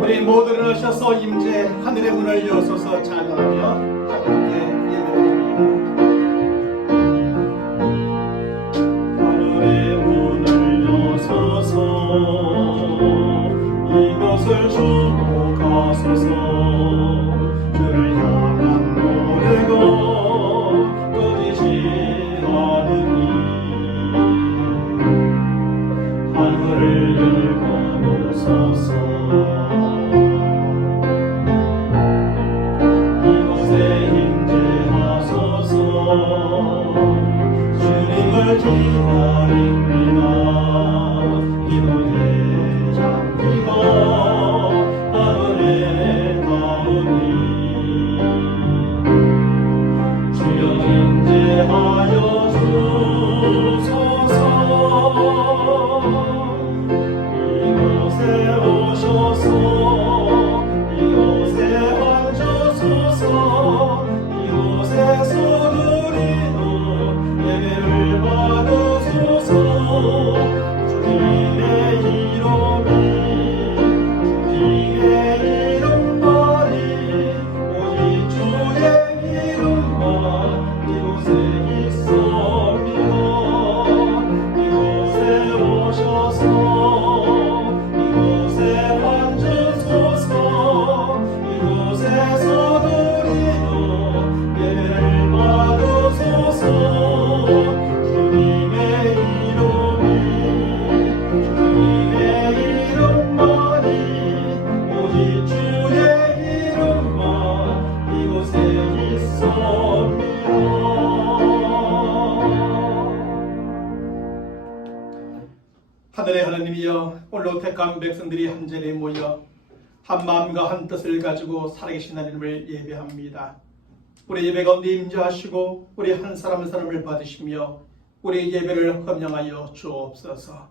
우리 모두 일어나셔서 임재 하늘의 문을 여소서 찬양하며 하나님께 예배드립니다. 하늘의 문을 여소서 이것을 주고 가소서 주를 향한 노래가 끊이지 않으니 하늘을 열어놓으소서 주님을 기다립니다. 이 노래 잡기가 하늘에 닿으니 주여 인재하여 주소서. 이곳에 오셔서 이곳에 앉으소서. 이곳에서 예배를 받으소서. 주님의 이름만이 오직 주의 이름만 이곳에 있습니다. 이곳에 오셔서 이곳에 앉으소서. 이곳에서 드리는 예배를 받으소서. 하늘의 하나님이여, 오늘도 택한 백성들이 한자리에 모여 한 마음과 한 뜻을 가지고 살아계신 하나님을 예배합니다. 우리 예배 가운데 임재하시고 우리 한 사람 한 사람을 받으시며 우리 예배를 헌명하여 주옵소서.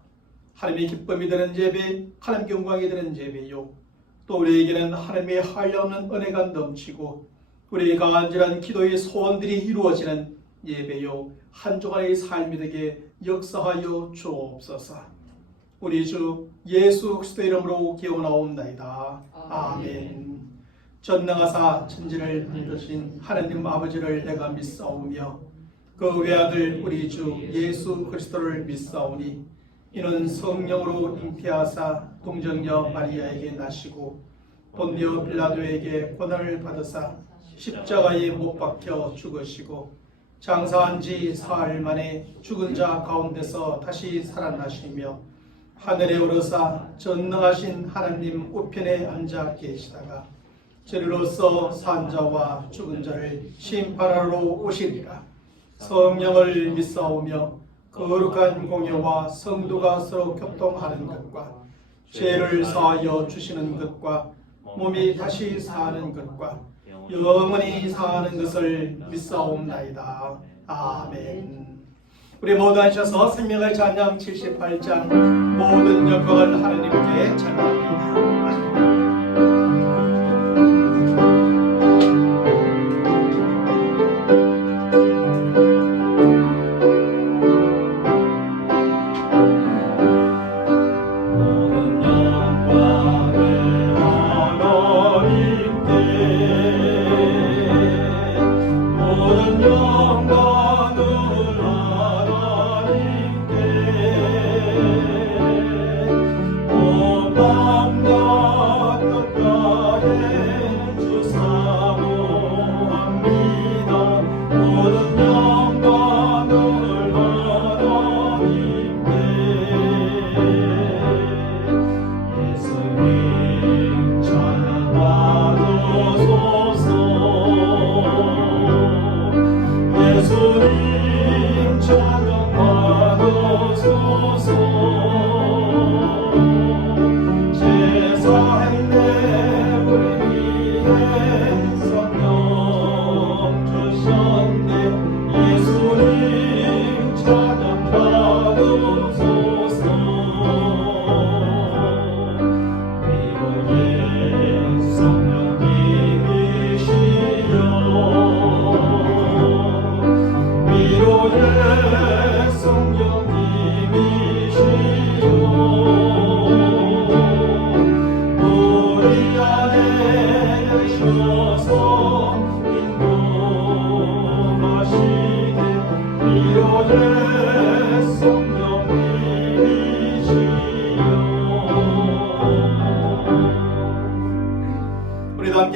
하나님의 기쁨이 되는 예배, 하나님께 영광이 되는 예배요, 또 우리에게는 하나님의 한량없는 은혜가 넘치고 우리의 간절한 기도의 소원들이 이루어지는 예배요, 한 주간의 삶이 되게 역사하여 주옵소서. 우리 주 예수 그리스도의 이름으로 기원하옵나이다. 아멘. 전능하사 천지를 만드신 하나님 아버지를 내가 믿사오며 그 외아들 우리 주 예수 그리스도를 믿사오니 이는 성령으로 잉태하사 동정녀 마리아에게 나시고 본디오 빌라도에게 고난을 받으사 십자가에 못 박혀 죽으시고 장사한 지 사흘 만에 죽은 자 가운데서 다시 살아나시며 하늘에 오르사 전능하신 하나님 우편에 앉아 계시다가 저리로서 산 자와 죽은 자를 심판하러 오시리라. 성령을 믿사오며 거룩한 공예와 성도가 서로 교통하는 것과 죄를 사하여 주시는 것과 몸이 다시 사는 것과 영원히 사는 것을 믿사옵나이다. 아멘. 우리 모두 앉으셔서 생명의 찬양 78장 모든 영광을 하나님께 찬양합니다. 온 밤과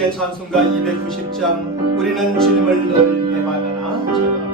함께 찬송가 290장 우리는 주님을 늘 배반하나 찬양합니다.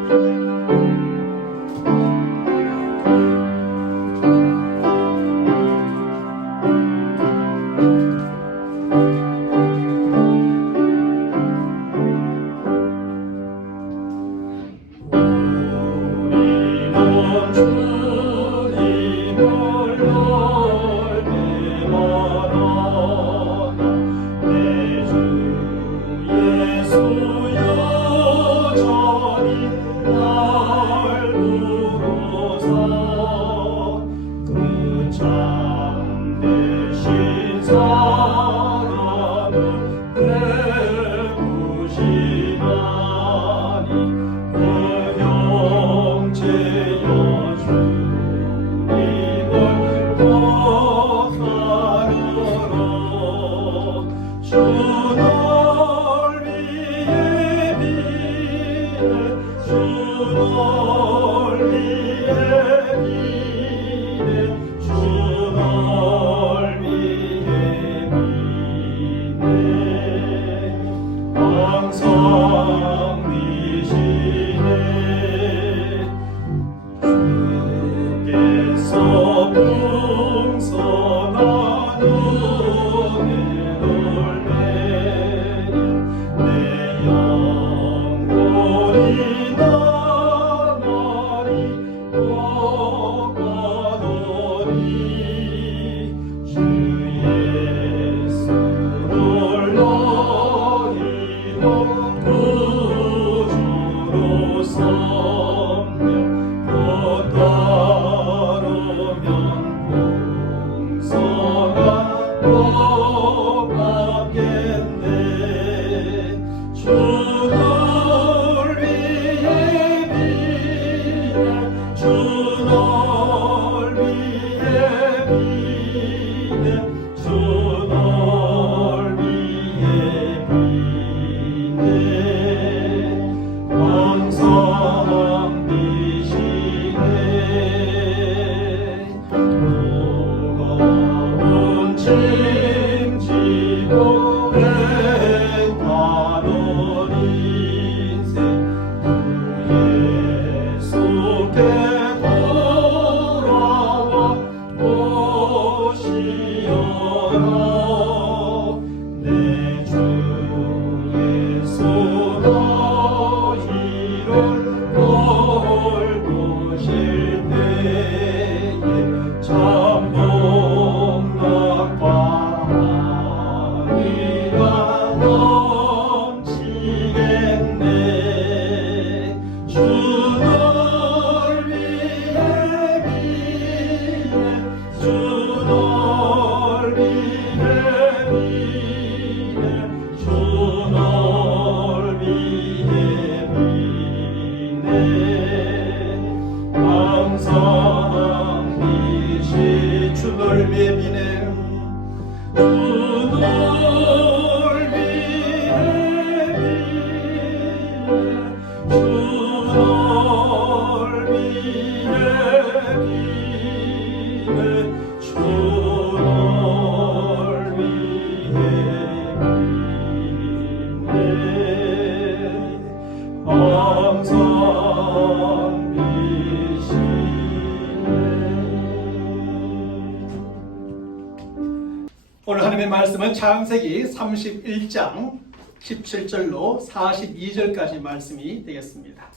오늘 하나님의 말씀은 창세기 31장 17절로 42절까지 말씀이 되겠습니다.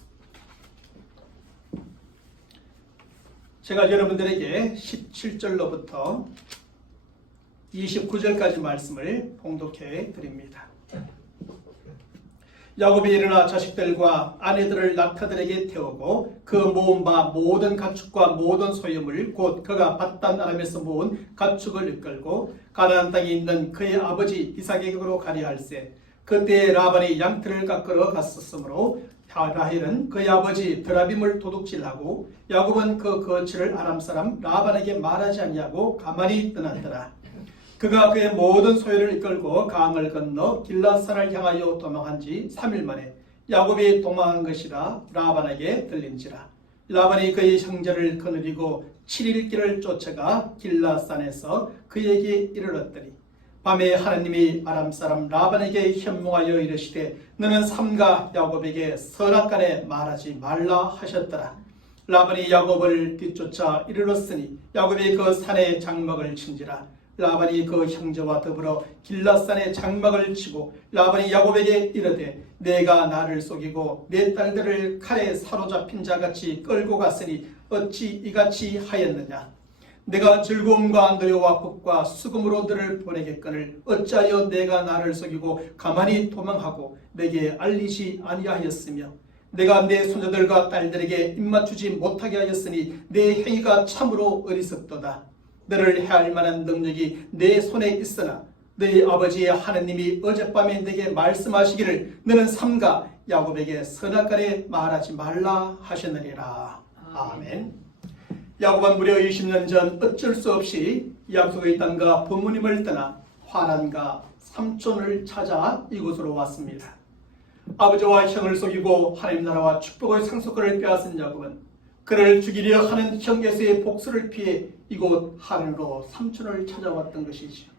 제가 여러분들에게 17절로부터 29절까지 말씀을 봉독해 드립니다. 야곱이 일어나 자식들과 아내들을 낙타들에게 태우고 그 모은 바 모든 가축과 모든 소유물 곧 그가 밧단 아람에서 모은 가축을 이끌고 가나안 땅에 있는 그의 아버지 이삭에게로 가려 할세. 그때 라반이 양털을 깎으러 갔었으므로 라헬은 그의 아버지 드라빔을 도둑질하고 야곱은 그 거처를 아람 사람 라반에게 말하지 아니하고 가만히 떠났더라. 그가 그의 모든 소유를 이끌고 강을 건너 길라산을 향하여 도망한 지 3일 만에 야곱이 도망한 것이라 라반에게 들린지라. 라반이 그의 형제를 거느리고 7일 길을 쫓아가 길라산에서 그에게 이르렀더니 밤에 하나님이 아람 사람 라반에게 현몽하여 이르시되 너는 삼가 야곱에게 선악간에 말하지 말라 하셨더라. 라반이 야곱을 뒤쫓아 이르렀으니 야곱이 그 산에 장막을 친지라. 라반이 그 형제와 더불어 길랏산에 장막을 치고 라반이 야곱에게 이르되 내가 나를 속이고 내 딸들을 칼에 사로잡힌 자같이 끌고 갔으니 어찌 이같이 하였느냐. 내가 즐거움과 노여와 복과 수금으로 너를 보내겠거늘 어찌하여 내가 나를 속이고 가만히 도망하고 내게 알리지 아니하였으며 내가 내 손자들과 딸들에게 입맞추지 못하게 하였으니 내 행위가 참으로 어리석도다. 너를 해할 만한 능력이 내 손에 있으나 너희 아버지의 하나님이 어젯밤에 내게 말씀하시기를 너는 삼가 야곱에게 선악간에 말하지 말라 하셨느니라. 아멘. 야곱은 무려 20년 전 어쩔 수 없이 약속의 땅과 부모님을 떠나 하란과 삼촌을 찾아 이곳으로 왔습니다. 아버지와 형을 속이고 하나님 나라와 축복의 상속권을 빼앗은 야곱은 그를 죽이려 하는 형제의 복수를 피해 이곳 하란으로 삼촌을 찾아왔던 것이죠.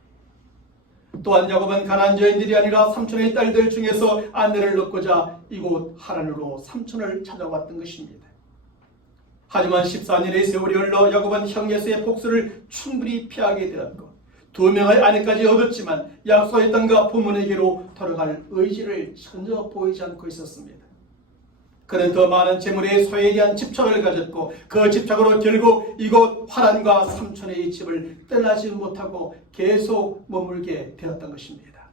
또한 야곱은 가나안 여인들이 아니라 삼촌의 딸들 중에서 아내를 얻고자 이곳 하란으로 삼촌을 찾아왔던 것입니다. 하지만 14년의 세월이 흘러 야곱은 형제의 복수를 충분히 피하게 되었고 2명의 아내까지 얻었지만 약속의 땅과 부모에게로 돌아갈 의지를 전혀 보이지 않고 있었습니다. 그는 더 많은 재물의 소유에 대한 집착을 가졌고 그 집착으로 결국 이곳 하란과 삼촌의 집을 떠나지 못하고 계속 머물게 되었던 것입니다.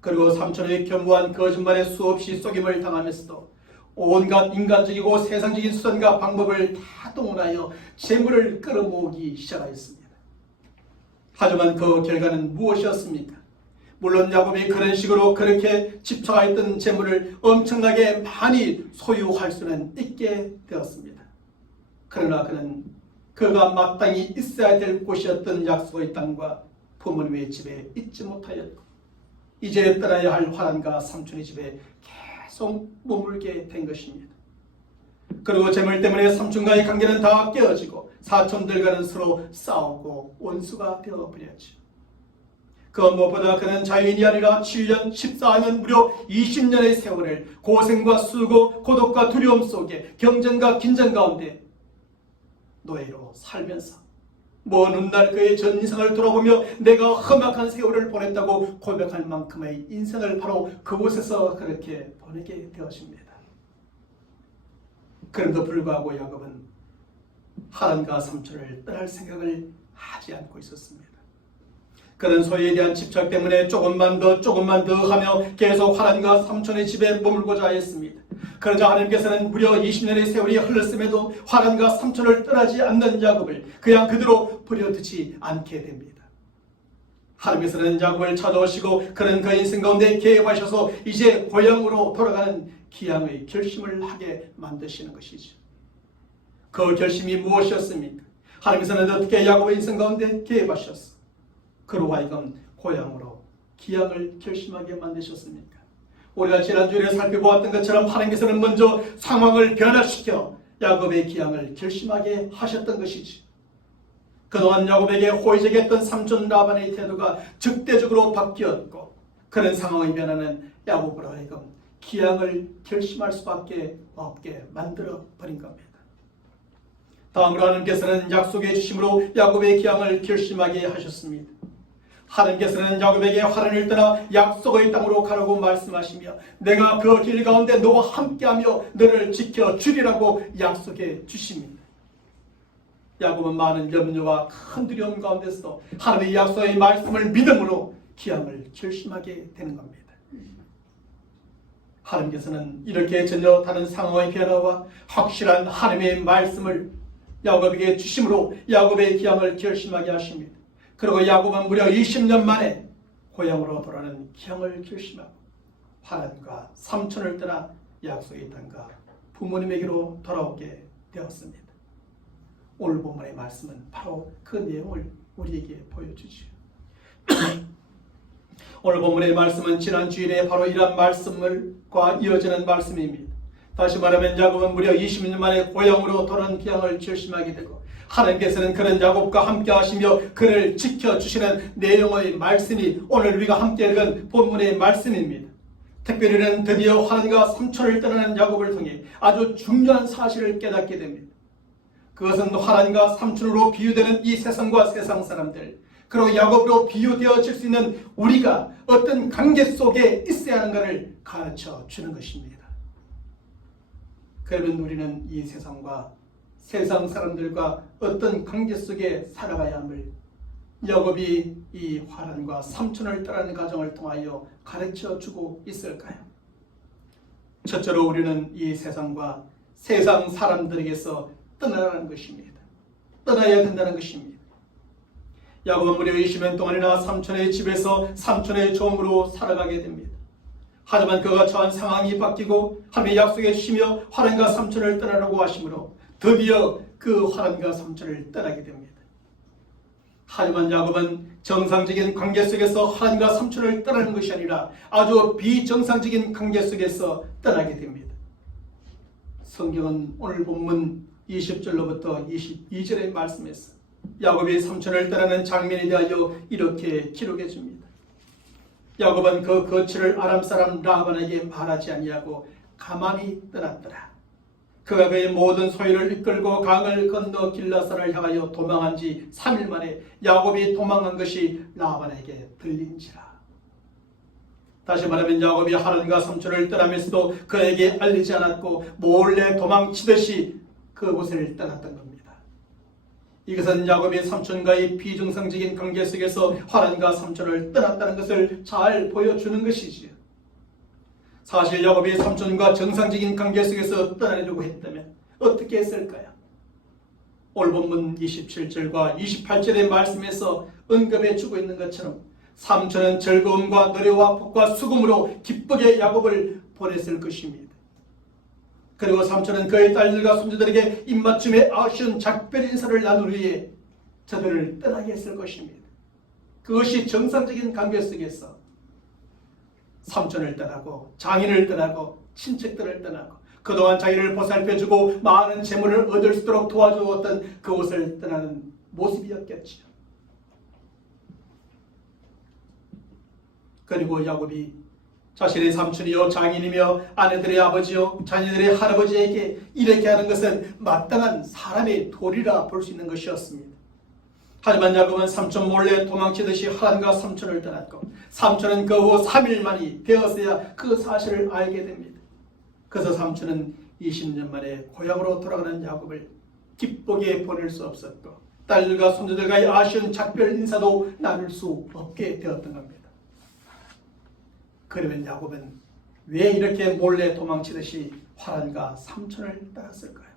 그리고 삼촌의 견고한 거짓말에 수없이 속임을 당하면서도 온갖 인간적이고 세상적인 수단과 방법을 다 동원하여 재물을 끌어모으기 시작하였습니다. 하지만 그 결과는 무엇이었습니까? 물론 야곱이 그런 식으로 그렇게 집착하였던 재물을 엄청나게 많이 소유할 수는 있게 되었습니다. 그러나 그는 그가 마땅히 있어야 될 곳이었던 약속의 땅과 부모님의 집에 있지 못하였고 이제 떠나야 할 하란과 삼촌의 집에 계속 머물게 된 것입니다. 그리고 재물 때문에 삼촌과의 관계는 다 깨어지고 사촌들과는 서로 싸우고 원수가 되어버렸죠. 그 무엇보다 그는 자유인이 아니라 7년, 14년, 무려 20년의 세월을 고생과 수고, 고독과 두려움 속에 경쟁과 긴장 가운데 노예로 살면서 먼 훗날 그의 전 인생을 돌아보며 내가 험악한 세월을 보냈다고 고백할 만큼의 인생을 바로 그곳에서 그렇게 보내게 되었습니다. 그럼에도 불구하고 야곱은 하란과 삼촌을 떠날 생각을 하지 않고 있었습니다. 그는 소유에 대한 집착 때문에 조금만 더 하며 계속 하란과 삼촌의 집에 머물고자 하였습니다. 그러자 하나님께서는 무려 20년의 세월이 흘렀음에도 하란과 삼촌을 떠나지 않는 야곱을 그냥 그대로 버려두지 않게 됩니다. 하나님께서는 야곱을 찾아오시고 그는 그 인생 가운데 개입하셔서 이제 고향으로 돌아가는 기양의 결심을 하게 만드시는 것이죠. 그 결심이 무엇이었습니까? 하나님께서는 어떻게 야곱의 인생 가운데 개입하셨어? 그로 하여금 고향으로 기양을 결심하게 만드셨습니까? 우리가 지난주에 살펴보았던 것처럼 하나님께서는 먼저 상황을 변화시켜 야곱의 기양을 결심하게 하셨던 것이지. 그동안 야곱에게 호의적이었던 삼촌 라반의 태도가 적대적으로 바뀌었고 그런 상황의 변화는 야곱으로 하여금 기양을 결심할 수밖에 없게 만들어 버린 겁니다. 다음으로 하나님께서는 약속해 주심으로 야곱의 기양을 결심하게 하셨습니다. 하나님께서는 야곱에게 하란을 떠나 약속의 땅으로 가라고 말씀하시며 내가 그 길 가운데 너와 함께하며 너를 지켜주리라고 약속해 주십니다. 야곱은 많은 염려와 큰 두려움 가운데서 하나님의 약속의 말씀을 믿음으로 기양을 결심하게 되는 겁니다. 하나님께서는 이렇게 전혀 다른 상황의 변화와 확실한 하나님의 말씀을 야곱에게 주심으로 야곱의 기양을 결심하게 하십니다. 그리고 야곱은 무려 20년 만에 고향으로 돌아가는 기양을 결심하고 하란과 삼촌을 떠나 약속의 땅과 부모님에게로 돌아오게 되었습니다. 오늘 본문의 말씀은 바로 그 내용을 우리에게 보여주죠. 오늘 본문의 말씀은 지난 주일에 바로 이러한 말씀과 이어지는 말씀입니다. 다시 말하면 야곱은 무려 20년 만에 고향으로 돌아온 기양을 결심하게 되고 하나님께서는 그런 야곱과 함께 하시며 그를 지켜주시는 내용의 말씀이 오늘 우리가 함께 읽은 본문의 말씀입니다. 특별히는 드디어 하나님과 삼촌을 떠나는 야곱을 통해 아주 중요한 사실을 깨닫게 됩니다. 그것은 하나님과 삼촌으로 비유되는 이 세상과 세상 사람들, 그리고 야곱으로 비유되어질 수 있는 우리가 어떤 관계 속에 있어야 하는가를 가르쳐 주는 것입니다. 그러면 우리는 이 세상과 세상 사람들과 어떤 관계 속에 살아가야 함을 야곱이 이 하란과 삼촌을 떠나는 과정을 통하여 가르쳐 주고 있을까요? 첫째로 우리는 이 세상과 세상 사람들에게서 떠나라는 것입니다. 떠나야 된다는 것입니다. 야곱은 무려 20년 동안이나 삼촌의 집에서 삼촌의 종으로 살아가게 됩니다. 하지만 그가 처한 상황이 바뀌고 하나님의 약속해 주시며 하란과 삼촌을 떠나라고 하시므로 드디어 그 하란과 삼촌을 떠나게 됩니다. 하지만 야곱은 정상적인 관계 속에서 하란과 삼촌을 떠나는 것이 아니라 아주 비정상적인 관계 속에서 떠나게 됩니다. 성경은 오늘 본문 20절로부터 22절의 말씀에서 야곱이 삼촌을 떠나는 장면에 대하여 이렇게 기록해 줍니다. 야곱은 그 거취를 아람 사람 라반에게 말하지 아니하고 가만히 떠났더라. 그가 그의 모든 소유를 이끌고 강을 건너 길라사를 향하여 도망한 지 3일 만에 야곱이 도망한 것이 라반에게 들린지라. 다시 말하면 야곱이 하란과 삼촌을 떠나면서도 그에게 알리지 않았고 몰래 도망치듯이 그곳을 떠났던 겁니다. 이것은 야곱의 삼촌과의 비정상적인 관계 속에서 하란과 삼촌을 떠났다는 것을 잘 보여주는 것이지요. 사실 야곱이 삼촌과 정상적인 관계 속에서 떠나려고 했다면 어떻게 했을까요? 오늘 본문 27절과 28절의 말씀에서 언급해 주고 있는 것처럼 삼촌은 즐거움과 노래와 복과 수금으로 기쁘게 야곱을 보냈을 것입니다. 그리고 삼촌은 그의 딸들과 손주들에게 입맞춤에 아쉬운 작별 인사를 나눌 후에 저들을 떠나게 했을 것입니다. 그것이 정상적인 관계 속에서 삼촌을 떠나고 장인을 떠나고 친척들을 떠나고 그동안 자기를 보살펴주고 많은 재물을 얻을 수 있도록 도와주었던 그곳을 떠나는 모습이었겠죠. 그리고 야곱이 자신의 삼촌이요 장인이며 아내들의 아버지요 자녀들의 할아버지에게 이렇게 하는 것은 마땅한 사람의 도리라 볼 수 있는 것이었습니다. 하지만 야곱은 삼촌 몰래 도망치듯이 하란과 삼촌을 떠났고 삼촌은 그 후 3일 만이 되었어야 그 사실을 알게 됩니다. 그래서 삼촌은 20년 만에 고향으로 돌아가는 야곱을 기쁘게 보낼 수 없었고 딸들과 손주들과의 아쉬운 작별 인사도 나눌 수 없게 되었던 겁니다. 그러면 야곱은 왜 이렇게 몰래 도망치듯이 하란과 삼촌을 떠났을까요?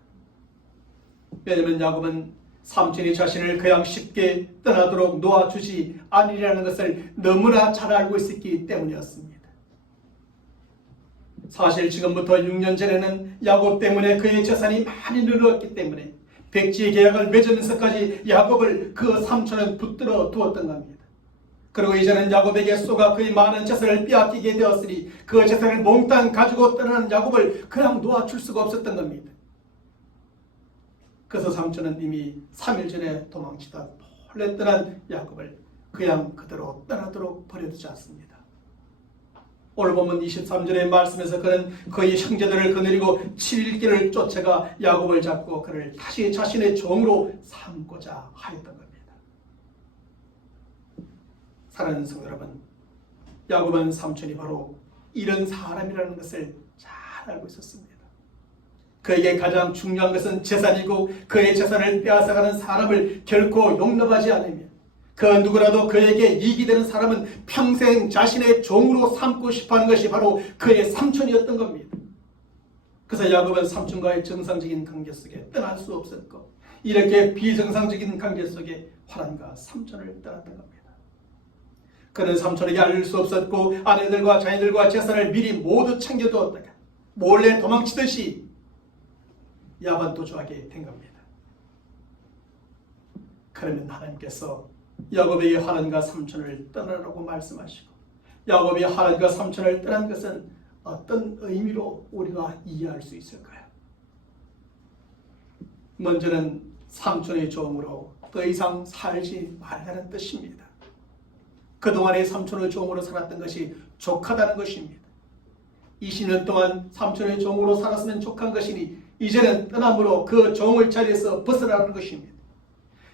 왜냐하면 야곱은 삼촌이 자신을 그냥 쉽게 떠나도록 놓아주지 않으리라는 것을 너무나 잘 알고 있었기 때문이었습니다. 사실 지금부터 6년 전에는 야곱 때문에 그의 재산이 많이 늘었기 때문에 백지 계약을 맺으면서까지 야곱을 그 삼촌은 붙들어 두었던 겁니다. 그리고 이제는 야곱에게 쏘가 그의 많은 재산을 빼앗기게 되었으니 그 재산을 몽땅 가지고 떠나는 야곱을 그냥 놓아줄 수가 없었던 겁니다. 그래서 삼촌은 이미 3일 전에 도망치다 몰래 떠난 야곱을 그냥 그대로 떠나도록 버려두지 않습니다. 오늘 보면 23절의 말씀에서 그는 그의 형제들을 거느리고 7일 길을 쫓아가 야곱을 잡고 그를 다시 자신의 종으로 삼고자 하였던 겁니다. 사랑하는 성도 여러분, 야곱은 삼촌이 바로 이런 사람이라는 것을 잘 알고 있었습니다. 그에게 가장 중요한 것은 재산이고 그의 재산을 빼앗아가는 사람을 결코 용납하지 않으며 그 누구라도 그에게 이익이 되는 사람은 평생 자신의 종으로 삼고 싶어하는 것이 바로 그의 삼촌이었던 겁니다. 그래서 야곱은 삼촌과의 정상적인 관계 속에 떠날 수 없었고 이렇게 비정상적인 관계 속에 하란과 삼촌을 떠났던 겁니다. 그는 삼촌에게 알릴 수 없었고 아내들과 자녀들과 재산을 미리 모두 챙겨두었다가 몰래 도망치듯이 야반도주하게 된 겁니다. 그러면 하나님께서 야곱에게 하란과 삼촌을 떠나라고 말씀하시고 야곱이 하란과 삼촌을 떠난 것은 어떤 의미로 우리가 이해할 수 있을까요? 먼저는 삼촌의 종으로 더 이상 살지 말라는 뜻입니다. 그동안의 삼촌의 종으로 살았던 것이 족하다는 것입니다. 20년 동안 삼촌의 종으로 살았으면 족한 것이니 이제는 떠남으로 그 종을 자리에서 벗어나는 것입니다.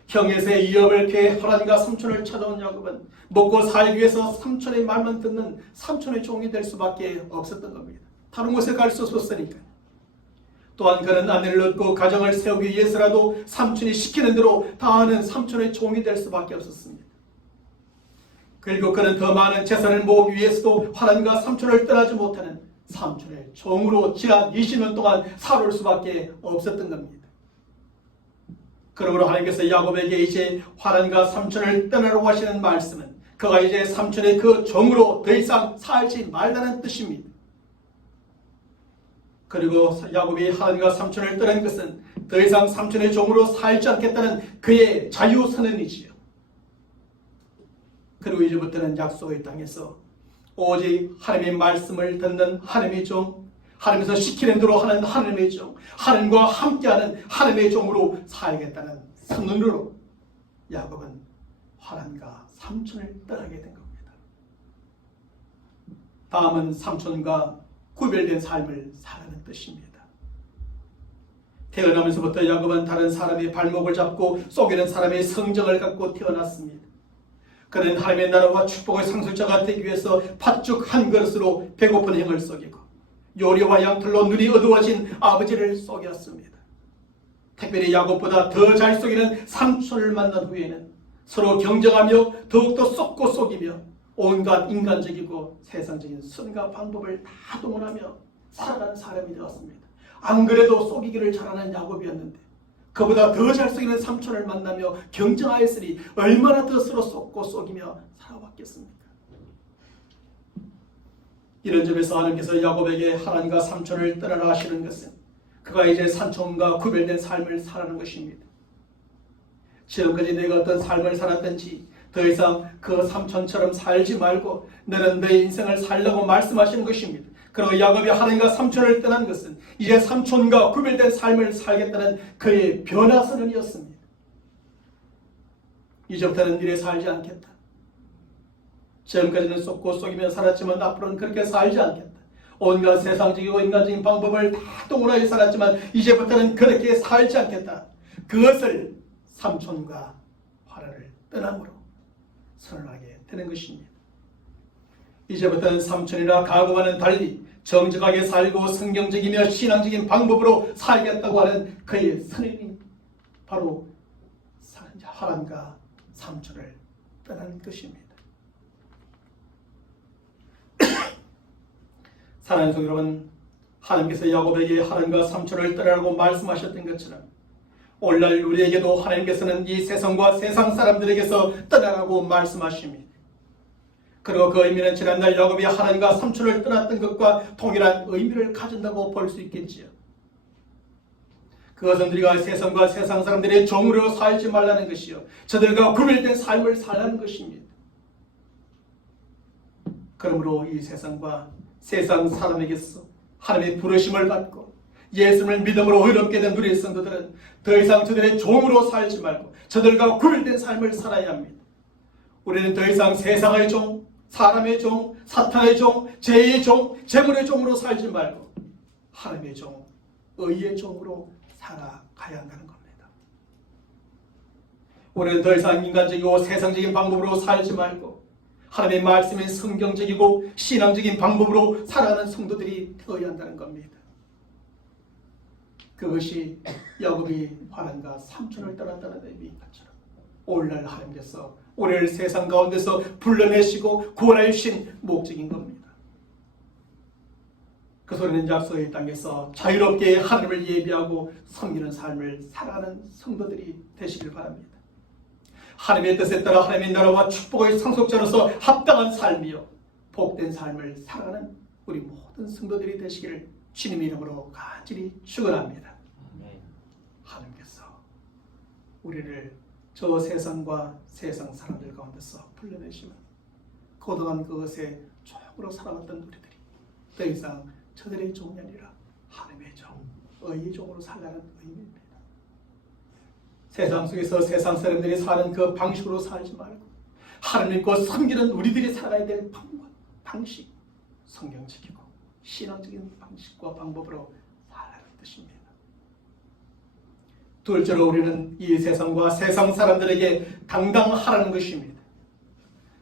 형에서의 이업을 피해 하란과 삼촌을 찾아온 야곱은 먹고 살기 위해서 삼촌의 말만 듣는 삼촌의 종이 될 수밖에 없었던 겁니다. 다른 곳에 갈 수 없었으니까. 또한 그는 아내를 얻고 가정을 세우기 위해서라도 삼촌이 시키는 대로 다 하는 삼촌의 종이 될 수밖에 없었습니다. 그리고 그는 더 많은 재산을 모으기 위해서도 하란과 삼촌을 떠나지 못하는 삼촌의 종으로 지난 20년 동안 살아올 수밖에 없었던 겁니다. 그러므로 하나님께서 야곱에게 이제 하란과 삼촌을 떠나라고 하시는 말씀은 그가 이제 삼촌의 그 종으로 더 이상 살지 말라는 뜻입니다. 그리고 야곱이 하란과 삼촌을 떠난 것은 더 이상 삼촌의 종으로 살지 않겠다는 그의 자유선언이지요. 그리고 이제부터는 약속의 땅에서 오직 하나님의 말씀을 듣는 하나님의 종, 하나님께서 시키는 대로 하는 하나님의 종, 하나님과 함께하는 하나님의 종으로 살겠다는 선언으로 야곱은 하란과 삼촌을 떠나게 된 겁니다. 다음은 삼촌과 구별된 삶을 살아가는 뜻입니다. 태어나면서부터 야곱은 다른 사람의 발목을 잡고 속이는 사람의 성정을 갖고 태어났습니다. 그는 하나님의 나라와 축복의 상속자가 되기 위해서 팥죽 한 그릇으로 배고픈 형을 속이고 요리와 양털로 눈이 어두워진 아버지를 속였습니다. 특별히 야곱보다 더 잘 속이는 삼촌을 만난 후에는 서로 경쟁하며 더욱더 속고 속이며 온갖 인간적이고 세상적인 수단과 방법을 다 동원하며 살아가는 사람이 되었습니다. 안 그래도 속이기를 잘하는 야곱이었는데 그보다 더 잘 속이는 삼촌을 만나며 경쟁하였으니 얼마나 더 서로 속고 속이며 살아왔겠습니까? 이런 점에서 하나님께서 야곱에게 하란과 삼촌을 떠나라 하시는 것은 그가 이제 삼촌과 구별된 삶을 살아가는 것입니다. 지금까지 내가 어떤 삶을 살았든지 더 이상 그 삼촌처럼 살지 말고 너는 내 인생을 살라고 말씀하시는 것입니다. 그리고 야곱이 하나님과 삼촌을 떠난 것은 이제 삼촌과 구별된 삶을 살겠다는 그의 변화 선언이었습니다. 이제부터는 이래 살지 않겠다. 지금까지는 속고 속이며 살았지만 앞으로는 그렇게 살지 않겠다. 온갖 세상적이고 인간적인 방법을 다 동원하여 살았지만 이제부터는 그렇게 살지 않겠다. 그것을 삼촌과 하란을 떠남으로 선언하게 되는 것입니다. 이제부터는 삼촌이나 과거와는 달리 정직하게 살고 성경적이며 신앙적인 방법으로 살겠다고 하는 그의 선언이 바로 하란과 삼촌을 떠나는 것입니다. 사랑하는 성도 여러분, 하나님께서 야곱에게 하란과 삼촌을 떠나라고 말씀하셨던 것처럼 오늘날 우리에게도 하나님께서는 이 세상과 세상 사람들에게서 떠나라고 말씀하십니다. 그리고 그 의미는 지난날 야곱이 하란과 삼촌을 떠났던 것과 동일한 의미를 가진다고 볼 수 있겠지요. 그것은 우리가 세상과 세상 사람들의 종으로 살지 말라는 것이요, 저들과 구별된 삶을 살라는 것입니다. 그러므로 이 세상과 세상 사람에게서 하나님의 부르심을 받고 예수님을 믿음으로 의롭게 된 우리 성도들은 더 이상 저들의 종으로 살지 말고 저들과 구별된 삶을 살아야 합니다. 우리는 더 이상 세상의 종, 사람의 종, 사탄의 종, 죄의 종, 재물의 종으로 살지 말고 하나님의 종, 의의 종으로 살아가야 한다는 겁니다. 우리는 더 이상 인간적이고 세상적인 방법으로 살지 말고 하나님의 말씀인 성경적이고 신앙적인 방법으로 살아가는 성도들이 되어야 한다는 겁니다. 그것이 야곱이 하란과 삼촌을 떠났다는 의미인 것처럼 오늘날 하나님께서 우리를 세상 가운데서 불러내시고 구원하여 주신 목적인 겁니다. 그 소리는 약속의 땅에서 자유롭게 하나님을 예비하고 섬기는 삶을 살아가는 성도들이 되시길 바랍니다. 하나님의 뜻에 따라 하나님의 나라와 축복의 상속자로서 합당한 삶이요 복된 삶을 살아가는 우리 모든 성도들이 되시기를 주님의 이름으로 간절히 축원합니다. 하나님께서 우리를 저 세상과 세상 사람들 가운데서 불러내시면 그동안 그것에 종으로 살아왔던 우리들이 더 이상 저들의 종이 아니라 하나님의 종, 의의 종으로 살라는 의미입니다. 세상 속에서 세상 사람들이 사는 그 방식으로 살지 말고 하나님 믿고 섬기는 우리들이 살아야 될 방식, 성경 지키고 신앙적인 방식과 방법으로 살아가는 뜻입니다. 둘째로 우리는 이 세상과 세상 사람들에게 당당하라는 것입니다.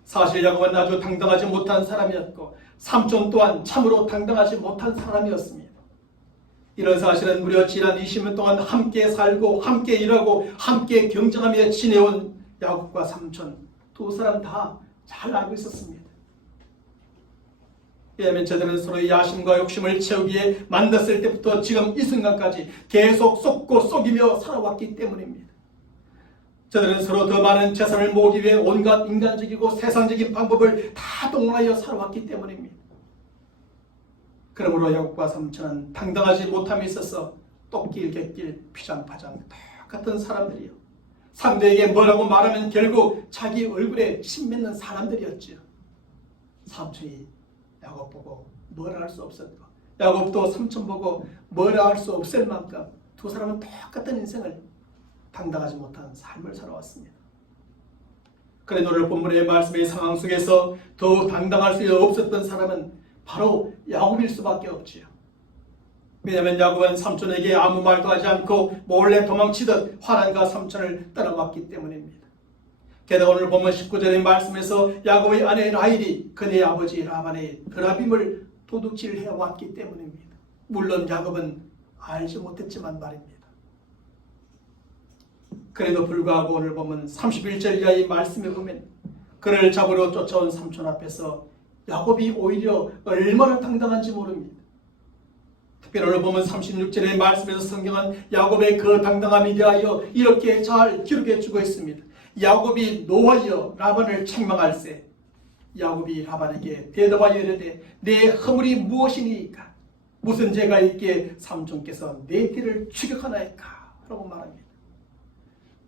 사실 야곱은 아주 당당하지 못한 사람이었고 삼촌 또한 참으로 당당하지 못한 사람이었습니다. 이런 사실은 무려 지난 20년 동안 함께 살고 함께 일하고 함께 경쟁하며 지내온 야곱과 삼촌 두 사람 다 잘 알고 있었습니다. 왜냐하면 저들은 서로의 야심과 욕심을 채우기 위해 만났을 때부터 지금 이 순간까지 계속 속고 속이며 살아왔기 때문입니다. 저들은 서로 더 많은 재산을 모으기 위해 온갖 인간적이고 세상적인 방법을 다 동원하여 살아왔기 때문입니다. 그러므로 야곱과 삼촌은 당당하지 못함에 있어서 똑길 객길 피장파장 똑같은 사람들이요. 상대에게 뭐라고 말하면 결국 자기 얼굴에 침 맺는 사람들이었지요. 삼촌이 야곱 보고 뭐라 할 수 없었고 야곱도 삼촌 보고 뭐라 할 수 없을 만큼 두 사람은 똑같은 인생을 당당하지 못한 삶을 살아왔습니다. 그런데 오늘 본문의 말씀의 상황 속에서 더욱 당당할 수 없었던 사람은 바로 야곱일 수밖에 없지요. 왜냐하면 야곱은 삼촌에게 아무 말도 하지 않고 몰래 도망치듯 하란과 삼촌을 따라왔기 때문입니다. 게다가 오늘 보면 19절의 말씀에서 야곱의 아내 라헬이 그네 아버지 라반의 드라빔을 도둑질해 왔기 때문입니다. 물론 야곱은 알지 못했지만 말입니다. 그래도 불구하고 오늘 보면 31절 이하의 말씀에 보면 그를 잡으러 쫓아온 삼촌 앞에서 야곱이 오히려 얼마나 당당한지 모릅니다. 특별히 오늘 보면 36절의 말씀에서 성경은 야곱의 그 당당함에 대하여 이렇게 잘 기록해 주고 있습니다. 야곱이 노하여 라반을 책망할세 야곱이 라반에게 대답하여 이르되 내 허물이 무엇이니까 무슨 죄가 있기에 삼촌께서 내 길을 추격하나이까 라고 말합니다.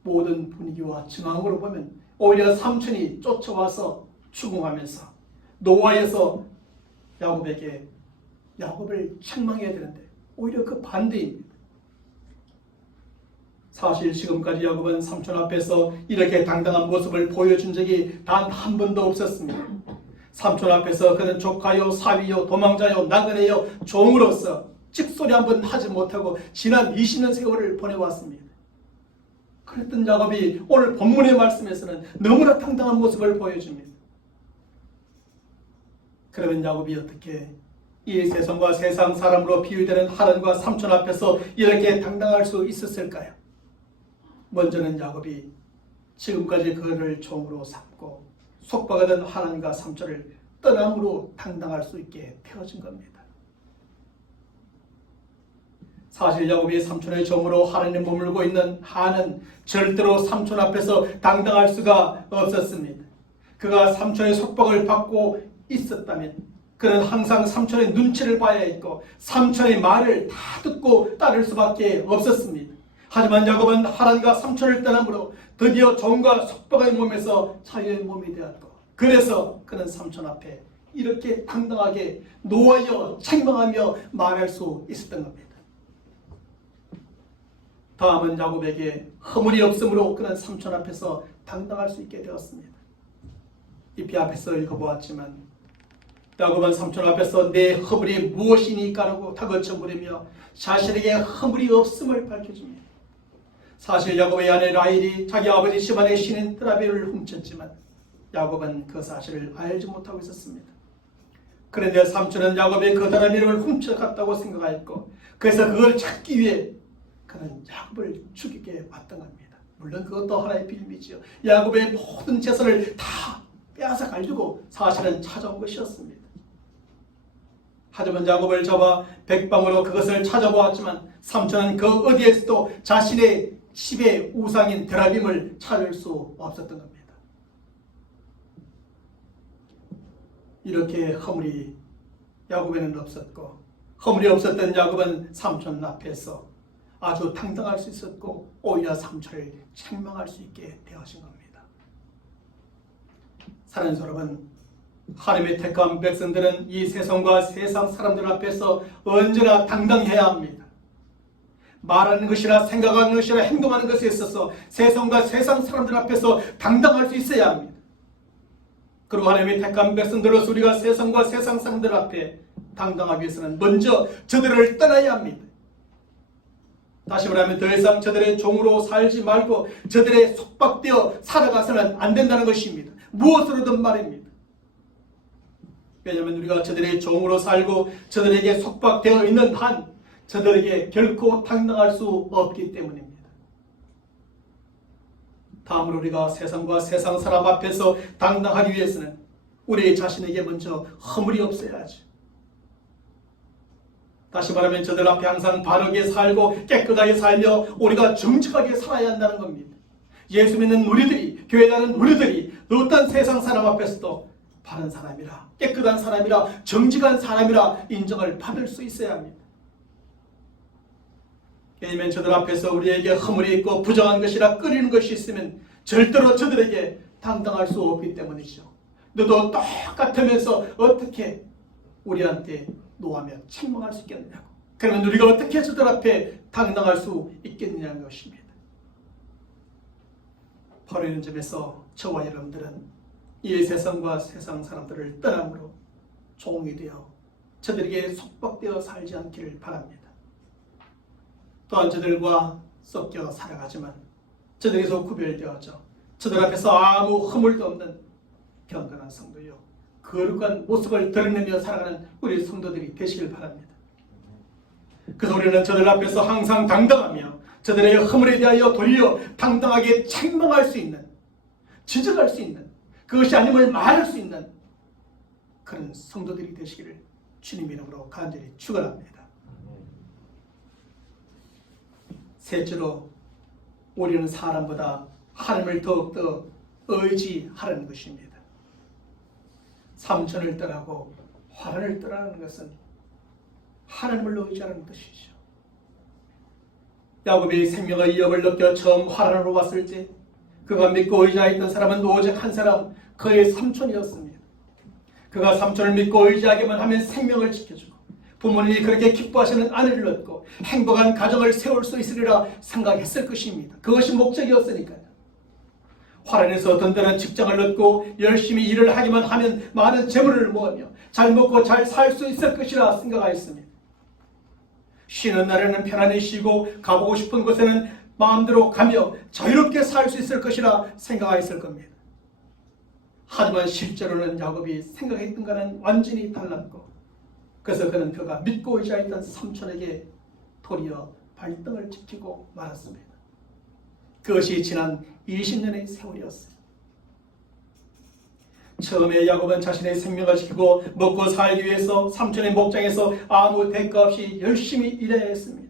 모든 분위기와 증황으로 보면 오히려 삼촌이 쫓아와서 추궁하면서 노하여서 야곱을 책망해야 되는데 오히려 그 반대입니다. 사실 지금까지 야곱은 삼촌 앞에서 이렇게 당당한 모습을 보여준 적이 단 한 번도 없었습니다. 삼촌 앞에서 그는 조카요, 사위요, 도망자요, 나그네요, 종으로서 찍소리 한 번 하지 못하고 지난 20년 세월을 보내왔습니다. 그랬던 야곱이 오늘 본문의 말씀에서는 너무나 당당한 모습을 보여줍니다. 그러면 야곱이 어떻게 이 세상과 세상 사람으로 비유되는 하란과 삼촌 앞에서 이렇게 당당할 수 있었을까요? 먼저는 야곱이 지금까지 그를 종으로 삼고 속박하던 하란과 삼촌을 떠남으로 당당할 수 있게 되어진 겁니다. 사실 야곱이 삼촌의 종으로 하란에 머물고 있는 한은 절대로 삼촌 앞에서 당당할 수가 없었습니다. 그가 삼촌의 속박을 받고 있었다면 그는 항상 삼촌의 눈치를 봐야 했고 삼촌의 말을 다 듣고 따를 수밖에 없었습니다. 하지만 야곱은 하란과 삼촌을 떠남으로 드디어 종과 속박의 몸에서 자유의 몸이 되었고 그래서 그는 삼촌 앞에 이렇게 당당하게 노하여 책망하며 말할 수 있었던 겁니다. 다음은 야곱에게 허물이 없으므로 그는 삼촌 앞에서 당당할 수 있게 되었습니다. 이 앞에서 읽어보았지만 야곱은 삼촌 앞에서 내 허물이 무엇이니까라고 다그쳐 물으며 자신에게 허물이 없음을 밝혀줍니다. 사실 야곱의 아내 라헬이 자기 아버지 집안의 신인 드라비를 훔쳤지만 야곱은 그 사실을 알지 못하고 있었습니다. 그런데 삼촌은 야곱이 그 드라비를 훔쳐갔다고 생각하였고 그래서 그걸 찾기 위해 그는 야곱을 죽이게 왔던 겁니다. 물론 그것도 하나의 비밀이지요. 야곱의 모든 재산을 다 빼앗아 가지고 사실은 찾아온 것이었습니다. 하지만 야곱을 잡아 백방으로 그것을 찾아보았지만 삼촌은 그 어디에서도 자신의 집의 우상인 드라빔을 찾을 수 없었던 겁니다. 이렇게 허물이 야곱에는 없었고 허물이 없었던 야곱은 삼촌 앞에서 아주 당당할 수 있었고 오히려 삼촌을 책망할 수 있게 되어진 겁니다. 사랑하는 여러분, 하나님의 택한 백성들은 이 세상과 세상 사람들 앞에서 언제나 당당해야 합니다. 말하는 것이나 생각하는 것이나 행동하는 것에 있어서 세상과 세상 사람들 앞에서 당당할 수 있어야 합니다. 그리고 하나님의 택한 백성들로서 우리가 세상과 세상 사람들 앞에 당당하기 위해서는 먼저 저들을 떠나야 합니다. 다시 말하면 더 이상 저들의 종으로 살지 말고 저들의 속박되어 살아가서는 안 된다는 것입니다. 무엇으로든 말입니다. 왜냐하면 우리가 저들의 종으로 살고 저들에게 속박되어 있는 한 저들에게 결코 당당할 수 없기 때문입니다. 다음으로 우리가 세상과 세상 사람 앞에서 당당하기 위해서는 우리 자신에게 먼저 허물이 없어야지. 다시 말하면 저들 앞에 항상 바르게 살고 깨끗하게 살며 우리가 정직하게 살아야 한다는 겁니다. 예수 믿는 우리들이, 교회 가는 우리들이 어떤 세상 사람 앞에서도 바른 사람이라, 깨끗한 사람이라, 정직한 사람이라 인정을 받을 수 있어야 합니다. 왜냐하면 저들 앞에서 우리에게 허물이 있고 부정한 것이라 끓이는 것이 있으면 절대로 저들에게 당당할 수 없기 때문이죠. 너도 똑같으면서 어떻게 우리한테 노하며 책망할 수 있겠느냐고. 그러면 우리가 어떻게 저들 앞에 당당할 수 있겠느냐는 것입니다. 바로 이런 점에서 저와 여러분들은 이 세상과 세상 사람들을 떠남으로 종이 되어 저들에게 속박되어 살지 않기를 바랍니다. 또한 저들과 섞여 살아가지만 저들에게서 구별되어져 저들 앞에서 아무 허물도 없는 경건한 성도요, 거룩한 모습을 드러내며 살아가는 우리 성도들이 되시길 바랍니다. 그래서 우리는 저들 앞에서 항상 당당하며 저들의 허물에 대하여 도리어 당당하게 책망할 수 있는, 지적할 수 있는, 그것이 아님을 말할 수 있는 그런 성도들이 되시기를 주님 이름으로 간절히 축원합니다. 셋째로 우리는 사람보다 하나님을 더욱더 의지하라는 것입니다. 삼천을 떠나고 화란을 떠나는 것은 하나님을 의지하는 뜻이죠. 야곱이 생명의 위협을 느껴 처음 화란으로 왔을 때 그가 믿고 의지하였던 사람은 오직 한 사람, 그의 삼촌이었습니다. 그가 삼촌을 믿고 의지하기만 하면 생명을 지켜주고 부모님이 그렇게 기뻐하시는 아내를 얻고 행복한 가정을 세울 수 있으리라 생각했을 것입니다. 그것이 목적이었으니까요. 화란에서 든든한 직장을 얻고 열심히 일을 하기만 하면 많은 재물을 모으며 잘 먹고 잘 살 수 있을 것이라 생각하였습니다. 쉬는 날에는 편안히 쉬고 가보고 싶은 곳에는 마음대로 가며 자유롭게 살 수 있을 것이라 생각하였을 겁니다. 하지만 실제로는 야곱이 생각했던 것과는 완전히 달랐고, 그래서 그가 믿고 의지하였던 삼촌에게 도리어 발등을 지키고 말았습니다. 그것이 지난 20년의 세월이었어요. 처음에 야곱은 자신의 생명을 지키고 먹고 살기 위해서 삼촌의 목장에서 아무 대가 없이 열심히 일해야 했습니다.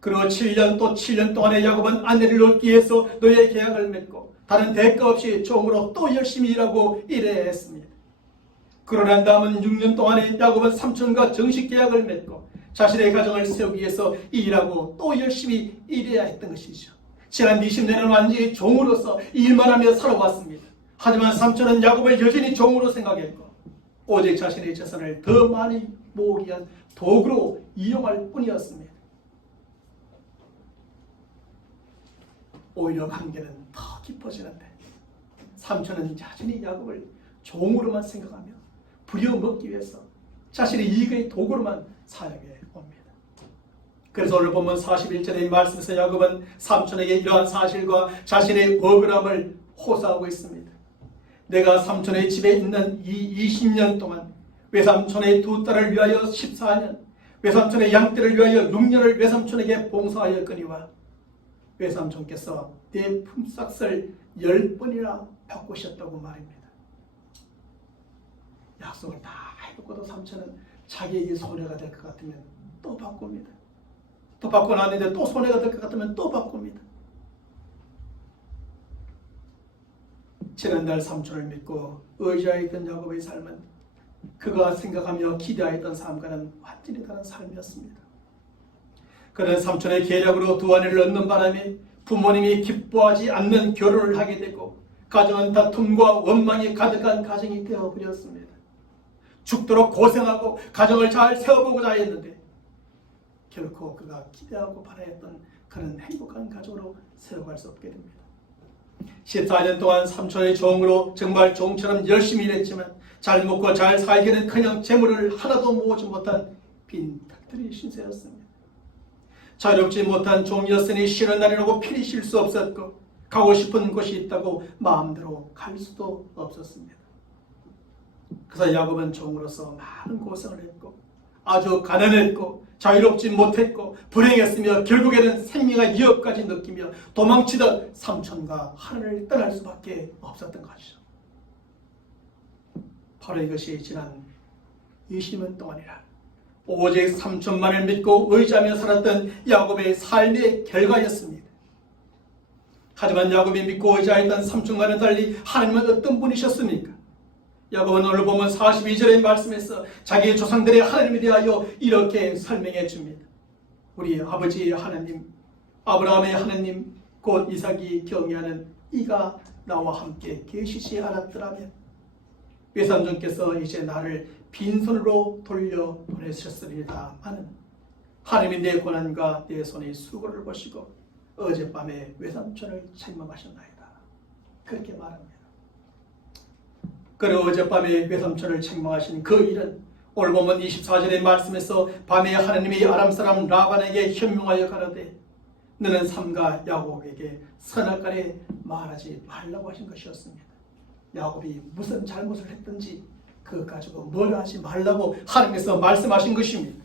그리고 7년 또 7년 동안에 야곱은 아내를 얻기 위해서 노예 계약을 맺고 다른 대가 없이 종으로 또 열심히 일하고 일해야 했습니다. 그러고 난 다음은 6년 동안에 야곱은 삼촌과 정식 계약을 맺고 자신의 가정을 세우기 위해서 일하고 또 열심히 일해야 했던 것이죠. 지난 20년은 완전히 종으로서 일만 하며 살아왔습니다. 하지만 삼촌은 야곱을 여전히 종으로 생각했고 오직 자신의 재산을 더 많이 모으기 위한 도구로 이용할 뿐이었습니다. 오히려 관계는 더 깊어지는데 삼촌은 자신이 야곱을 종으로만 생각하며 부려먹기 위해서 자신의 이익의 도구로만 사용해 옵니다. 그래서 오늘 보면 41절의 말씀에서 야곱은 삼촌에게 이러한 사실과 자신의 억울함을 호소하고 있습니다. 내가 삼촌의 집에 있는 이 20년 동안 외삼촌의 두 딸을 위하여 14년, 외삼촌의 양떼를 위하여 6년을 외삼촌에게 봉사하였거니와 외삼촌께서 내 품삯을 10번이나 바꾸셨다고 말입니다. 약속을 다 해놓고도 삼촌은 자기에게 손해가 될 것 같으면 또 바꿉니다. 또 바꾸고 났는데 또 손해가 될 것 같으면 또 바꿉니다. 지난달 삼촌을 믿고 의지하였던 야곱의 삶은 그가 생각하며 기대하였던 삶과는 완전히 다른 삶이었습니다. 그는 삼촌의 계략으로 두 아내를 얻는 바람에 부모님이 기뻐하지 않는 결혼을 하게 되고 가정은 다툼과 원망이 가득한 가정이 되어버렸습니다. 죽도록 고생하고 가정을 잘 세워보고자 했는데 결코 그가 기대하고 바라였던 그런 행복한 가족으로 세워갈 수 없게 됩니다. 14년 동안 삼촌의 종으로 정말 종처럼 열심히 일했지만 잘 먹고 잘 살기는커녕 재물을 하나도 모으지 못한 빈탁들이 신세였습니다. 자유롭지 못한 종이었으니 쉬는 날이라고 편히 쉴 수 없었고 가고 싶은 곳이 있다고 마음대로 갈 수도 없었습니다. 그래서 야곱은 종으로서 많은 고생을 했고 아주 가난했고 자유롭지 못했고 불행했으며 결국에는 생명의 위협까지 느끼며 도망치던 삼촌과 하늘을 떠날 수밖에 없었던 것이죠. 바로 이것이 지난 20년 동안이라 오직 삼촌만을 믿고 의지하며 살았던 야곱의 삶의 결과였습니다. 하지만 야곱이 믿고 의지하였던 삼촌과는 달리 하나님은 어떤 분이셨습니까? 야곱은 오늘 보면 42절의 말씀에서 자기의 조상들의 하나님에 대하여 이렇게 설명해 줍니다. 우리 아버지 하나님, 아브라함의 하나님, 곧 이삭이 경외하는 이가 나와 함께 계시지 않았더라면 외삼촌께서 이제 나를 빈손으로 돌려보내셨으리다마는 하나님이 내 고난과 내 손의 수고를 보시고 어젯밤에 외삼촌을 책망하셨나이다. 그렇게 말합니다. 그리고 어젯밤에 외삼촌을 책망하신 그 일은 오늘 보면 24절의 말씀에서 밤에 하나님이 아람 사람 라반에게 현명하여 가라되 너는 삼가 야곱에게 선악간에 말하지 말라고 하신 것이었습니다. 야곱이 무슨 잘못을 했든지 그것 가지고 뭘 하지 말라고 하나님께서 말씀하신 것입니다.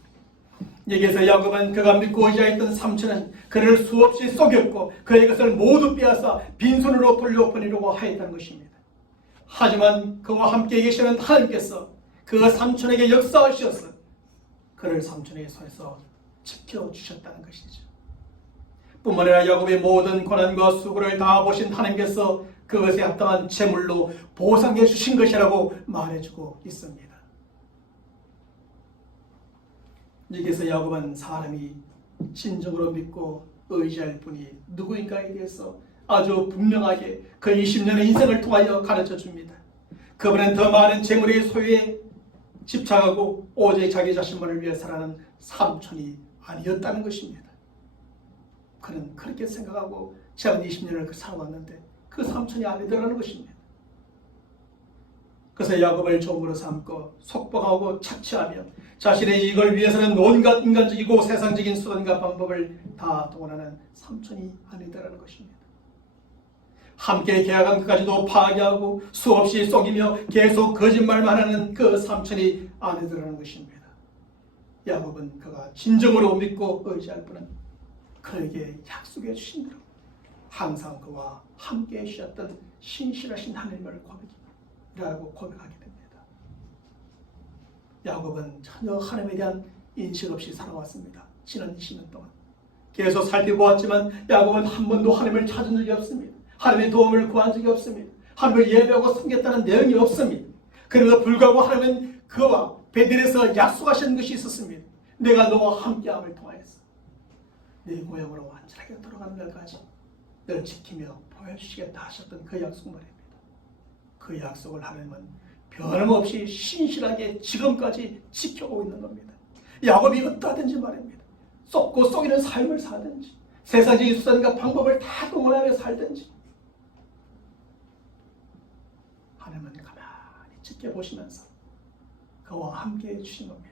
여기에서 야곱은 그가 믿고 의지하였던 삼촌은 그를 수없이 속였고 그의 것을 모두 빼앗아 빈손으로 돌려보내려고 하였다는 것입니다. 하지만 그와 함께 계시는 하나님께서 그 삼촌에게 역사하셔서 그를 삼촌의 손에서 지켜주셨다는 것이죠. 뿐만 아니라 야곱의 모든 고난과 수고를 다 보신 하나님께서 그것에 합당한 제물로 보상해 주신 것이라고 말해주고 있습니다. 여기서 야곱은 사람이 진정으로 믿고 의지할 분이 누구인가에 대해서 아주 분명하게 그 20년의 인생을 통하여 가르쳐 줍니다. 그분은 더 많은 재물의 소유에 집착하고 오직 자기 자신만을 위해 살아가는 삼촌이 아니었다는 것입니다. 그는 그렇게 생각하고 지난 20년을 살아왔는데 그 삼촌이 아니더라는 것입니다. 그래서 야곱을 종으로 삼고 속박하고 착취하며 자신의 이익을 위해서는 온갖 인간적이고 세상적인 수단과 방법을 다 동원하는 삼촌이 아니더라는 것입니다. 함께 계약한 그까지도 파괴하고 수없이 속이며 계속 거짓말만 하는 그 삼촌이 아니더라는 것입니다. 야곱은 그가 진정으로 믿고 의지할 분은 그에게 약속해 주신 대로 항상 그와 함께 해주셨던 신실하신 하나님을 고백하게 됩니다. 야곱은 전혀 하나님에 대한 인식 없이 살아왔습니다. 지난 20년 동안 계속 살펴보았지만 야곱은 한 번도 하나님을 찾은 적이 없습니다. 하나님의 도움을 구한 적이 없습니다. 하나님을 예배하고 섬겼다는 내용이 없습니다. 그럼에도 불구하고 하나님은 그와 베델에서 약속하신 것이 있었습니다. 내가 너와 함께함을 통하여서 내 고향으로 완전하게 돌아가는 날까지 널 지키며 보여주시겠다 하셨던 그 약속 말입니다. 그 약속을 하나님은 변함없이 신실하게 지금까지 지켜오고 있는 겁니다. 야곱이 어떠하든지 말입니다. 썩고 썩이는 삶을 사든지 세상적인 수단과 방법을 다 동원하며 살든지 하나님은 가만히 지켜보시면서 그와 함께 해주신 겁니다.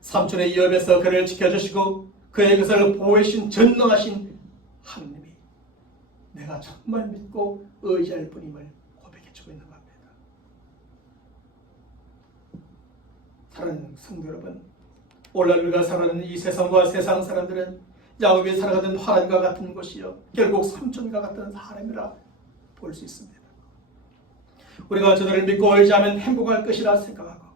삼촌의 위협에서 그를 지켜주시고 그의 것을 보호해주신 전능하신 하나님이 내가 정말 믿고 의지할 분임을 고백해주고 있는 겁니다. 사랑하는 성도 여러분, 오늘 우리가 살아가는 이 세상과 세상 사람들은 야곱이 살아가던 하나님과 같은 것이요 결국 삼촌과 같은 사람이라 볼 수 있습니다. 우리가 저들을 믿고 의지하면 행복할 것이라 생각하고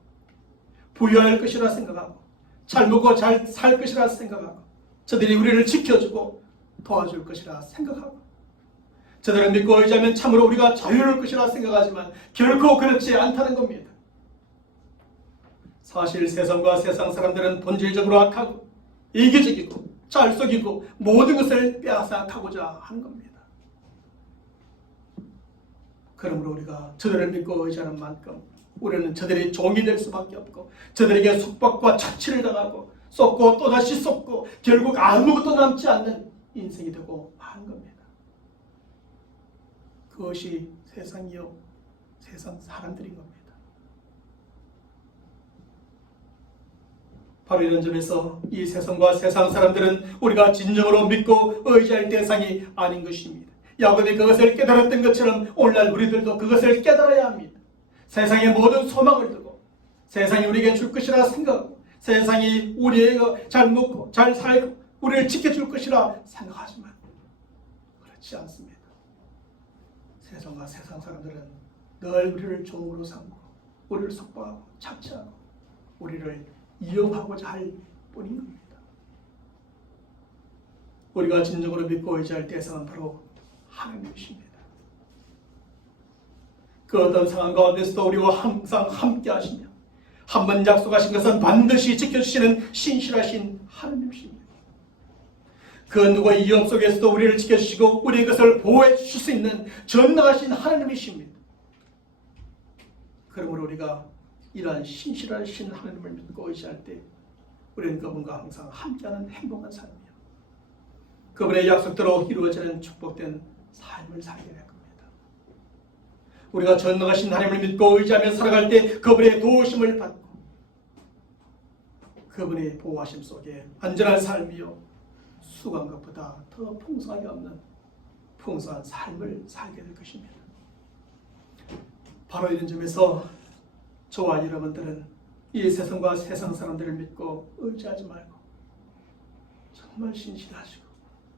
부유할 것이라 생각하고 잘 먹고 잘 살 것이라 생각하고 저들이 우리를 지켜주고 도와줄 것이라 생각하고 저들을 믿고 의지하면 참으로 우리가 자유로울 것이라 생각하지만 결코 그렇지 않다는 겁니다. 사실 세상과 세상 사람들은 본질적으로 악하고 이기적이고 잘 속이고 모든 것을 빼앗아가고자 하는 겁니다. 그러므로 우리가 저들을 믿고 의지하는 만큼 우리는 저들의 종이 될 수밖에 없고 저들에게 속박과 착취를 당하고 쏟고 또다시 쏟고 결국 아무것도 남지 않는 인생이 되고 마는 겁니다. 그것이 세상이요, 세상 사람들인 겁니다. 바로 이런 점에서 이 세상과 세상 사람들은 우리가 진정으로 믿고 의지할 대상이 아닌 것입니다. 야곱이 그것을 깨달았던 것처럼 오늘날 우리들도 그것을 깨달아야 합니다. 세상의 모든 소망을 두고 세상이 우리에게 줄 것이라 생각하고 세상이 우리에게 잘 먹고 잘 살고 우리를 지켜줄 것이라 생각하지만 그렇지 않습니다. 세상과 세상 사람들은 늘 우리를 종으로 삼고 우리를 속박하고 착취하고 우리를 이용하고자 할 뿐인 겁니다. 우리가 진정으로 믿고 의지할 대상은 바로 하나님이십니다. 그 어떤 상황 가운데서도 우리와 항상 함께 하시며 한 번 약속하신 것은 반드시 지켜주시는 신실하신 하나님이십니다. 그 누구의 위험 속에서도 우리를 지켜주시고 우리의 것을 보호해 주실 수 있는 전능하신 하나님이십니다. 그러므로 우리가 이러한 신실하신 하나님을 믿고 의지할 때 우리는 그분과 항상 함께하는 행복한 삶이요, 그분의 약속대로 이루어지는 축복된 삶을 살게 될 겁니다. 우리가 전능하신 하나님을 믿고 의지하며 살아갈 때 그분의 도우심을 받고 그분의 보호하심 속에 안전한 삶이요, 수고한 것보다 더 풍성하게 없는 풍성한 삶을 살게 될 것입니다. 바로 이런 점에서 저와 여러분들은 이 세상과 세상 사람들을 믿고 의지하지 말고 정말 신실하시고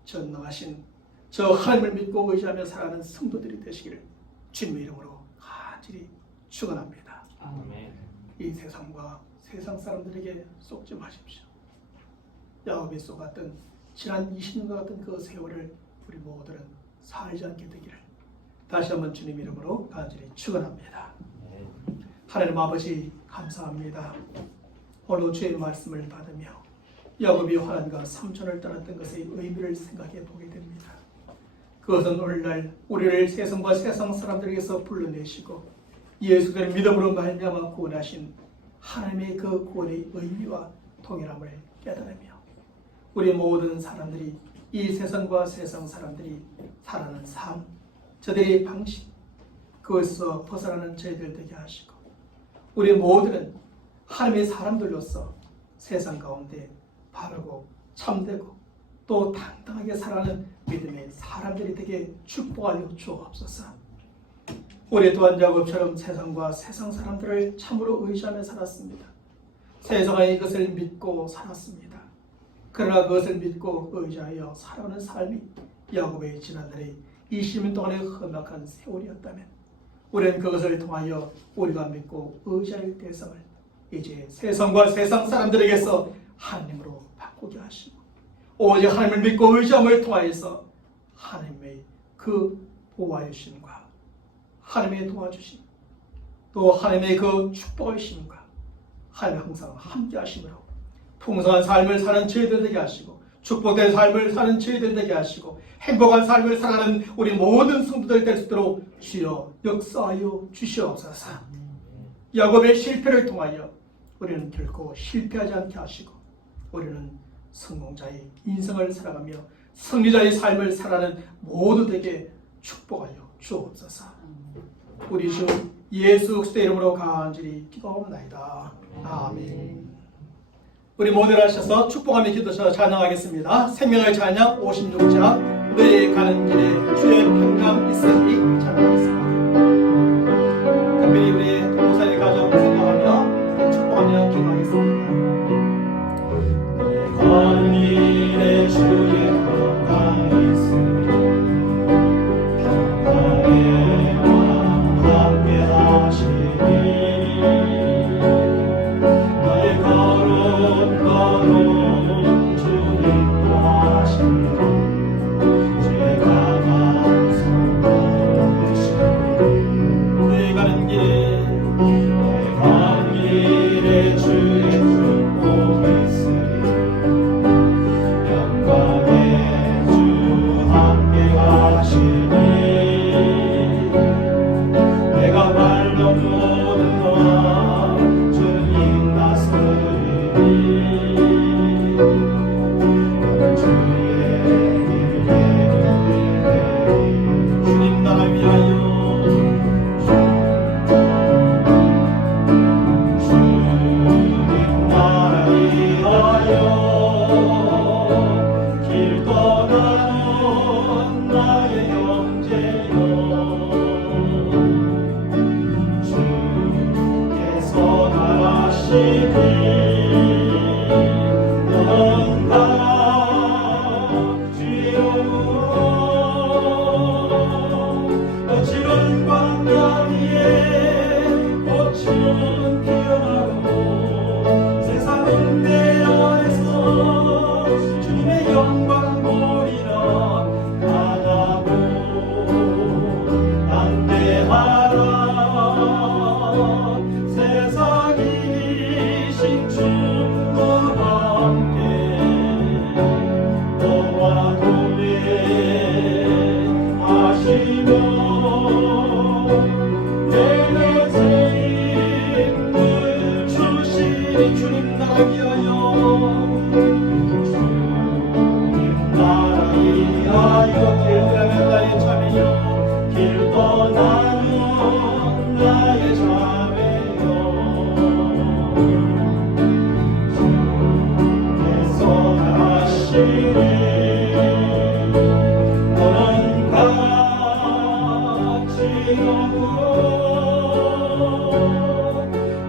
전능하신 저 하나님을 믿고 의지하며 살아가는 성도들이 되시기를 주님의 이름으로 간절히 축원합니다. 아멘. 이 세상과 세상 사람들에게 속지 마십시오. 야곱이 속았던 지난 20년과 같은 그 세월을 우리 모두는 살지 않게 되기를 다시 한번 주님 이름으로 간절히 축원합니다. 하나님 아버지 감사합니다. 오늘 주의 말씀을 받으며 야곱이 하나님과 삼촌을 떠났던 것의 의미를 생각해 보게 됩니다. 그것은 오늘날 우리를 세상과 세상 사람들에게서 불러내시고 예수 그리스도의 믿음으로 말미암아 구원하신 하나님의 그 구원의 의미와 동일함을 깨달으며 우리 모든 사람들이 이 세상과 세상 사람들이 살아가는 삶, 저들의 방식, 그것에서 벗어나는 저희들 되게 하시고 우리 모두는 하나님의 사람들로서 세상 가운데 바르고 참되고 또 당당하게 살아가는 믿음의 사람들이 되게 축복하여 주옵소서. 우리 또한 야곱처럼 세상과 세상 사람들을 참으로 의지하며 살았습니다. 세상의 이것을 믿고 살았습니다. 그러나 그것을 믿고 의지하여 살아가는 삶이 야곱의 지난날의 20년 동안의 험악한 세월이었다면 우리는 그것을 통하여 우리가 믿고 의지할 대상을 이제 세상과 세상 사람들에게서 하나님으로 바꾸게 하시고 오직 하나님을 믿고 의지함을 통하여서 하나님의 그 보호하심과 하나님의 도와주심 또 하나님의 그 축복하심과 하나님 항상 함께 하심으로 풍성한 삶을 사는 저희들 되게 하시고 축복된 삶을 사는 저희들 되게 하시고 행복한 삶을 살아가는 우리 모든 성도들 될 수 있도록 주여 역사하여 주시옵소서. 야곱의 실패를 통하여 우리는 결코 실패하지 않게 하시고 우리는 성공자의 인생을 살아가며 승리자의 삶을 살아가는 모두에게 축복하여 주옵소서. 우리 주 예수 그리스도의 이름으로 간절히 기도하옵나이다. 아멘. 우리 모두를 하셔서 축복하며 기도하셔서 찬양하겠습니다. 생명의 찬양 56장 너희 가는 길에 주의 평강 있으리 찬양하겠습니다. 특별히 우리 목사의 가족을 생각하며 축복하며 기도하겠습니다. 너희 가는 길에 주의 평강이 있으리 평강의 왕 함께 하시리 너희 걸음 주님 하시리 죄가 많은 성도를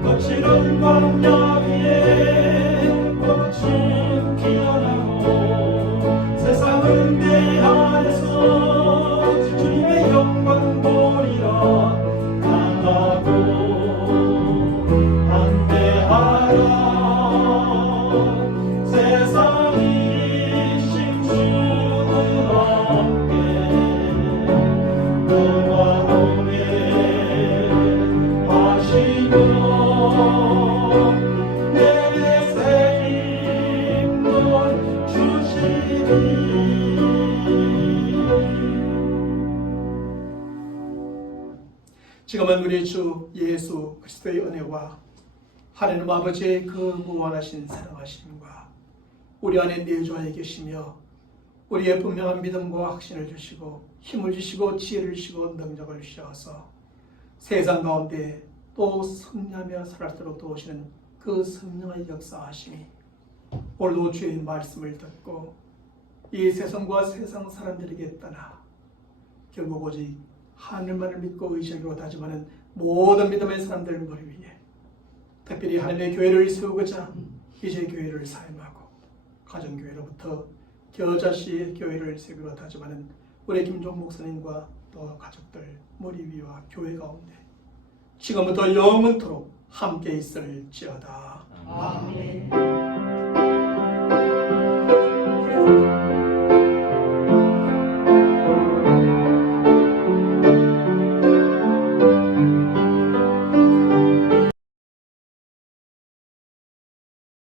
거칠은 광야 위에 꽃은 피어나고 세상은 내 안에서 주님의 영광 보리라 나가고 담대하라 세상이 심주는 없게 평화로움에 하시고 지금은 우리 주 예수 그리스도의 은혜와 하나님 아버지의 그 무한하신 사랑하심과 우리 안에 내주하여 계시며 우리의 분명한 믿음과 확신을 주시고 힘을 주시고 지혜를 주시고 능력을 주셔서 세상 가운데 또 승리하며 살아도록 도우시는 그 성령의 역사하심이 오늘도 주의 말씀을 듣고 이 세상과 세상 사람들에게 떠나 결국 오직 하늘만을 믿고 의지하기로 다짐하는 모든 믿음의 사람들을 머리 위에 특별히 하나님의 교회를 세우고자 이제 교회를 사임하고 가정교회로부터 겨자씨의 교회를 세우기로 다짐하는 우리 김종 목사님과 또 가족들 머리 위와 교회 가운데 지금부터 영원토록 함께 있을지어다. 아멘.